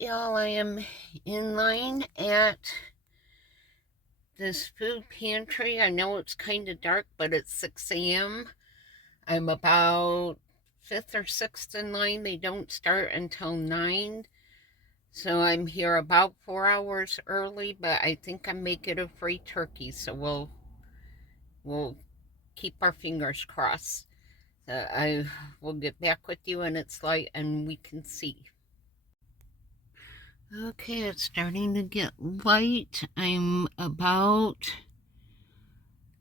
Alright, y'all, I am in line at this food pantry. I know it's kind of dark, but it's 6 a.m. I'm about 5th or 6th in line. They don't start until 9. So I'm here about 4 hours early, but I think I may get a free turkey, so we'll keep our fingers crossed. I will get back with you when it's light and we can see. Okay, it's starting to get light. I'm about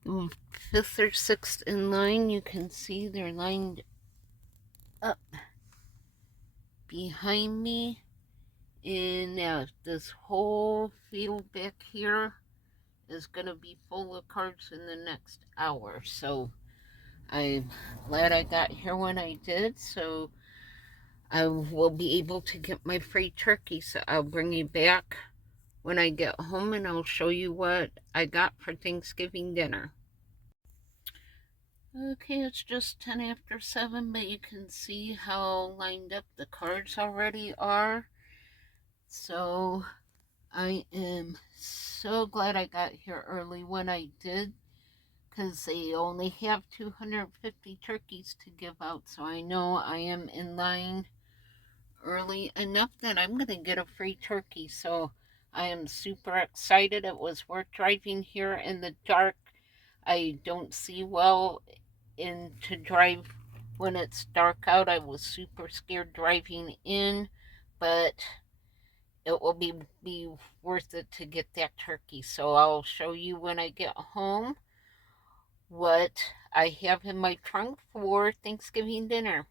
the 5th or 6th in line. You can see they're lined up behind me. And now this whole field back here is going to be full of carts in the next hour. So I'm glad I got here when I did. So I will be able to get my free turkey. So I'll bring you back when I get home and I'll show you what I got for Thanksgiving dinner. Okay, it's just 10 after 7, but you can see how lined up the cards already are. So I am so glad I got here early when I did, because they only have 250 turkeys to give out. So I know I am in line early enough that I'm going to get a free turkey. So I am super excited. It was worth driving here in the dark. I don't see well to drive when it's dark out. I was super scared driving in, but it will be worth it to get that turkey. So I'll show you when I get home what I have in my trunk for Thanksgiving dinner.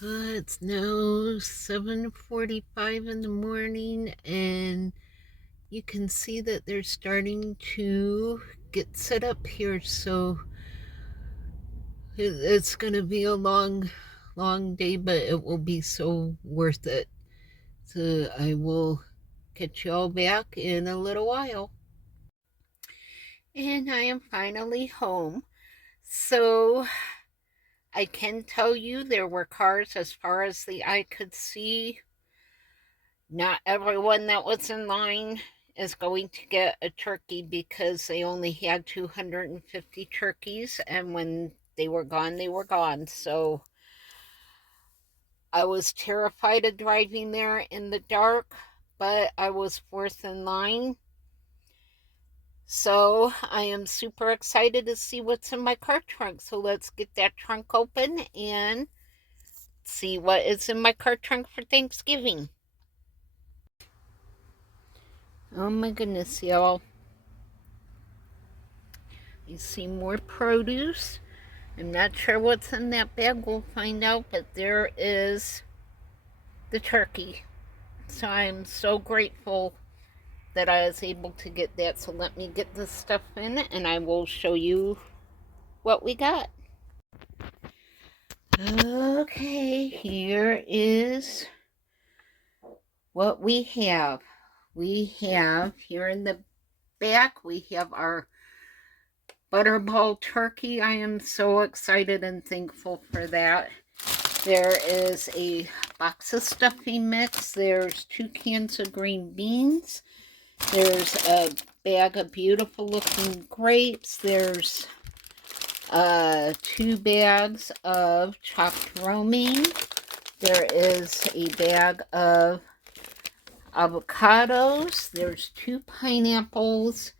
It's now 7:45 in the morning, and you can see that they're starting to get set up here. So it's going to be a long day, but it will be so worth it. So I will catch you all back in a little while. And I am finally home. So I can tell you there were cars as far as the eye could see. Not everyone that was in line is going to get a turkey because they only had 250 turkeys, and when they were gone, they were gone. So I was terrified of driving there in the dark, but I was fourth in line. So I am super excited to see what's in my car trunk. So let's get that trunk open and see what is in my car trunk for Thanksgiving. Oh my goodness, y'all. You see more produce. I'm not sure what's in that bag. We'll find out, but there is the turkey. So I'm so grateful that I was able to get that. So let me get this stuff in and I will show you what we got. Okay, here is what we have. We have here in the back, we have our butterball turkey. I am so excited and thankful for that. There is a box of stuffing mix. There's 2 cans of green beans. There's a bag of beautiful looking grapes. There's 2 bags of chopped romaine. There is a bag of avocados. There's 2 pineapples,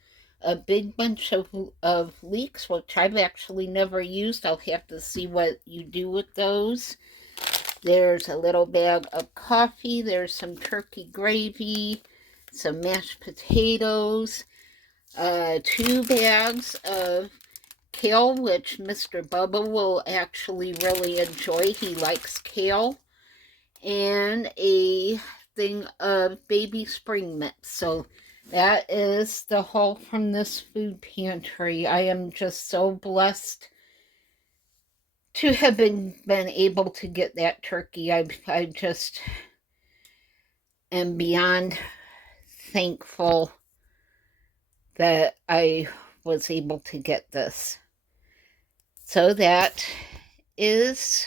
a big bunch of leeks, which I've actually never used. I'll have to see what you do with those. There's a little bag of coffee. There's some turkey gravy, some mashed potatoes, 2 bags of kale, which Mr. Bubba will actually really enjoy. He likes kale. And a thing of baby spring mix. So that is the haul from this food pantry. I am just so blessed to have been able to get that turkey. I just am beyond thankful that I was able to get this. So that is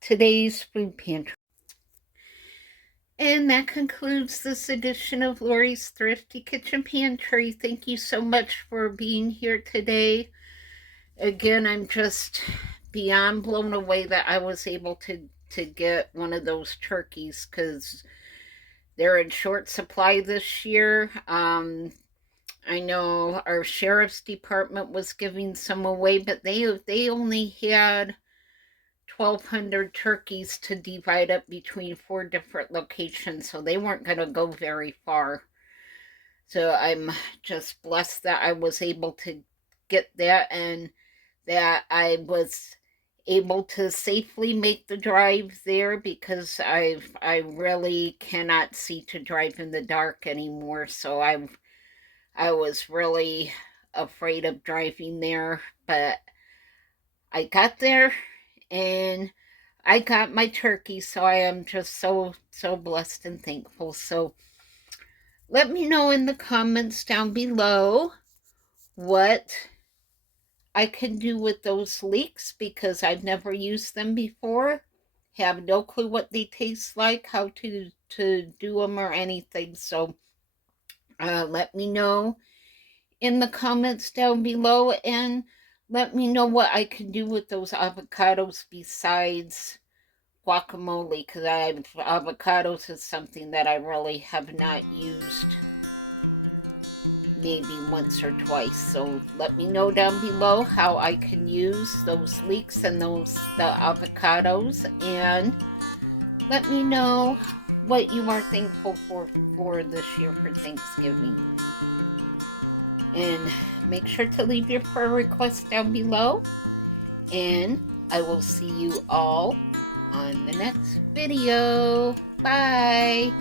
today's food pantry. And that concludes this edition of Lori's Thrifty Kitchen Pantry. Thank you so much for being here today. Again, I'm just beyond blown away that I was able to get one of those turkeys, because they're in short supply this year. I know our sheriff's department was giving some away, but they only had 1,200 turkeys to divide up between 4 different locations, so they weren't going to go very far. So I'm just blessed that I was able to get that, and that I was able to safely make the drive there, because I really cannot see to drive in the dark anymore. So I was really afraid of driving there, but I got there and I got my turkey, so I am just so blessed and thankful. So let me know in the comments down below what I can do with those leeks, because I've never used them before. Have no clue what they taste like, how to do them or anything. So let me know in the comments down below, and let me know what I can do with those avocados besides guacamole, because avocados is something that I really have not used, maybe once or twice. So let me know down below how I can use those leeks and the avocados, and let me know what you are thankful for this year for Thanksgiving. And make sure to leave your prayer requests down below, and I will see you all on the next video. Bye.